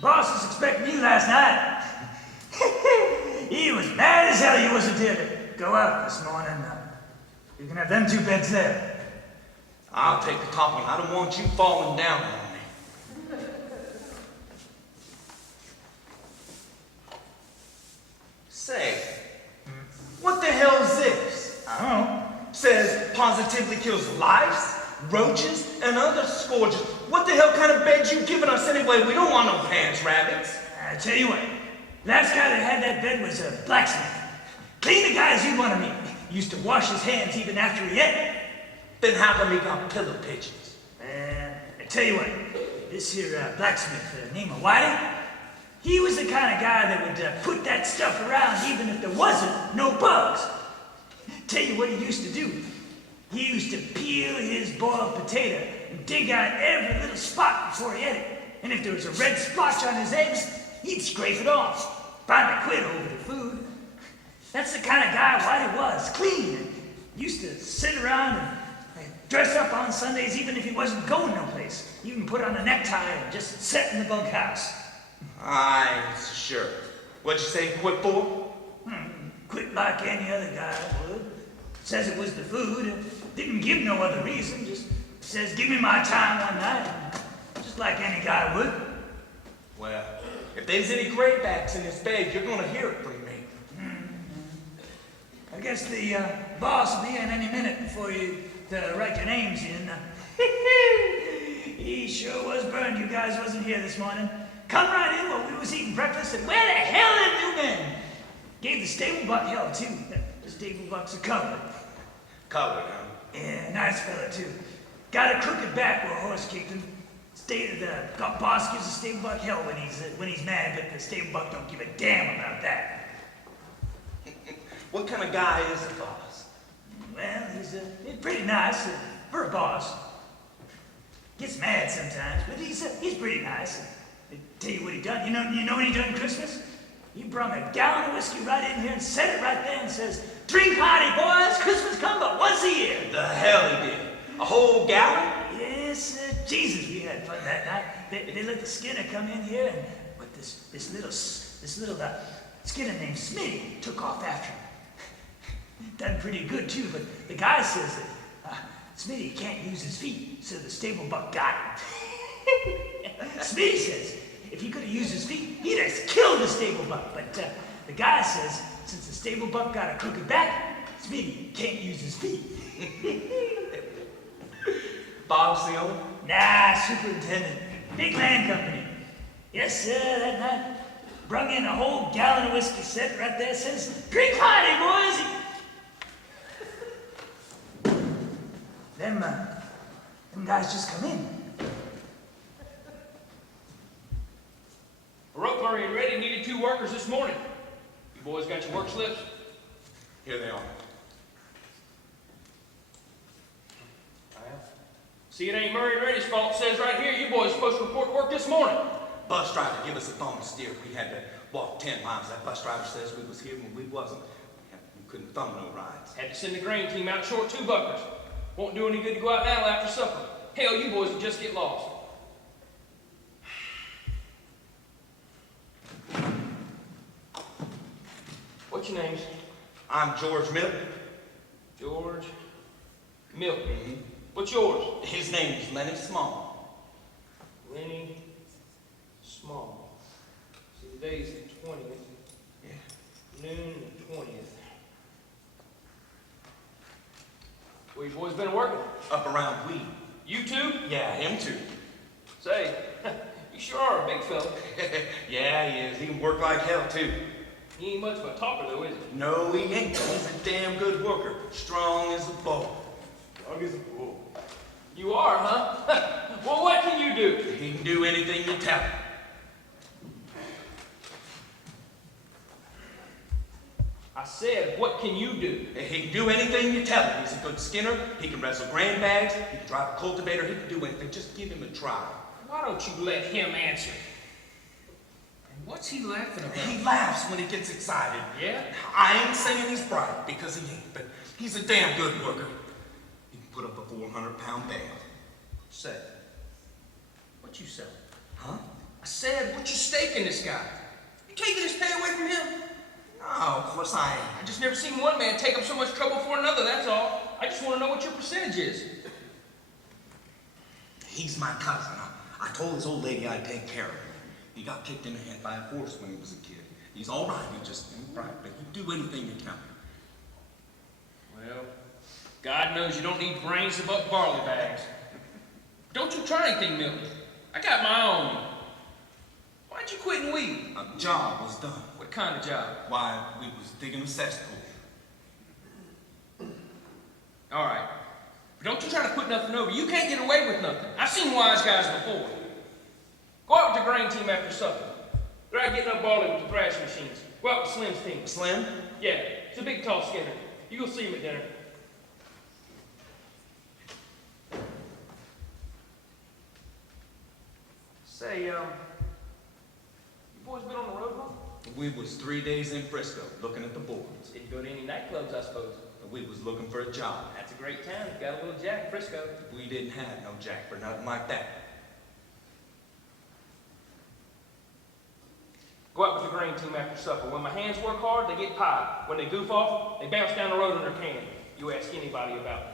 Boss was expecting you last night. He was mad as hell you wasn't here to go out this morning. You can have them 2 beds there. I'll take the top one. I don't want you falling down on me. Say, what the hell is this? I don't know. Says positively kills lice, roaches, and other scourges. What the hell kind of bed you giving us anyway? We don't want no pants rabbits. I tell you what, last guy that had that bed was a blacksmith. Clean the guy as you'd want to meet. Used to wash his hands even after he ate. Then how come he got pillow pigeons? I tell you what, this here blacksmith, named Whitey, he was the kind of guy that would put that stuff around even if there wasn't no bugs. Tell you what he used to do. He used to peel his boiled potato and dig out every little spot before he ate it. And if there was a red splotch on his eggs, he'd scrape it off. Finally quit over the food. That's the kind of guy Whitey was, clean. And used to sit around and dress up on Sundays even if he wasn't going no place. Even put on a necktie and just sit in the bunkhouse. Aye, sure. What'd you say he quit for? Quit like any other guy would. Says it was the food. Didn't give no other reason. Just says, give me my time one night. Just like any guy would. Well, if there's any graybacks in this bed, you're gonna hear it from me. I guess the boss will be in any minute before you write your names in. He sure was burned you guys wasn't here this morning. Come right in while we was eating breakfast and where the hell are them new men? Gave the stable buck hell too. The stable buck's a colored. Colored, huh? Yeah, nice fella too. Got a crooked back where a horse kicked him. The boss gives the stable buck hell when he's mad, but the stable buck don't give a damn about that. What kind of guy is the boss? Well, he's pretty nice for a boss. Gets mad sometimes, but he's pretty nice. I tell you what he done. You know what he done Christmas? He brung a gallon of whiskey right in here and set it right there and says, "Drink hearty, boys. Christmas come but once a year." The hell he did. A whole gallon? Yes, Jesus, we had fun that night. They let the Skinner come in here, and but this little Skinner named Smitty took off after him. Done pretty good too, but the guy says that Smitty can't use his feet, so the stable buck got him. Smitty says if he could have used his feet, he'd have killed the stable buck. But the guy says since the stable buck got a crooked back, Smitty can't use his feet. Bob's the owner? Nah, superintendent. Big land company. Yes, sir, that night. Brung in a whole gallon of whiskey set right there. Says, "Drink hearty, boys." Them guys just come in. A rope hurry and ready. Needed 2 workers this morning. You boys got your work slips? Here they are. See, it ain't Murray and Ready's fault. It says right here, you boys are supposed to report to work this morning. Bus driver give us a bonus steer. We had to walk 10 miles. That bus driver says we was here when we wasn't. We couldn't thumb no rides. Had to send the grain team out short 2 buckers. Won't do any good to go out now after supper. Hell, you boys would just get lost. What's your names? I'm George Milton. George Milton. What's yours? His name is Lenny Small. Lenny Small. See, today's the 20th. Yeah. Noon the 20th. Where you boys been working? Up around weed. You too? Yeah, him too. Say, you sure are a big fella. Yeah, he is. He can work like hell too. He ain't much of a talker though, is he? No, he ain't. He's a damn good worker. Strong as a bull. Strong as a bull. You are, huh? Well, what can you do? He can do anything you tell him. I said, what can you do? He can do anything you tell him. He's a good skinner. He can wrestle grandbags. He can drive a cultivator. He can do anything. Just give him a try. Why don't you let him answer? And what's he laughing about? He laughs when he gets excited. Yeah? I ain't saying he's bright, because he ain't, but he's a damn good worker. He can put up a 400-pound bale. Say, what you selling? Huh? I said, what's your stake in this guy? You taking his pay away from him? No, of course I ain't. I just never seen one man take up so much trouble for another, that's all. I just want to know what your percentage is. He's my cousin. I told his old lady I'd take care of him. He got kicked in the head by a horse when he was a kid. He's all right. He just ain't right, but he'd do anything you tell him. Well, God knows you don't need brains to buck barley bags. Don't you try anything, Milton. I got my own. Why'd you quit and weed? A job was done. What kind of job? Why, we was digging a cesspool. All right. But don't you try to put nothing over. You can't get away with nothing. I've seen wise guys before. Go out with the grain team after supper. They're out getting up barley with the thrashing machines. Go out with Slim's team. Slim? Yeah, it's a big, tall Skinner. You go see him at dinner. Say, you boys been on the road long? We was 3 days in Frisco, looking at the boards. Didn't go to any nightclubs, I suppose. We was looking for a job. That's a great town. You've got a little jack, Frisco. We didn't have no jack for nothing like that. Go out with the grain team after supper. When my hands work hard, they get pie. When they goof off, they bounce down the road in their can. You ask anybody about it.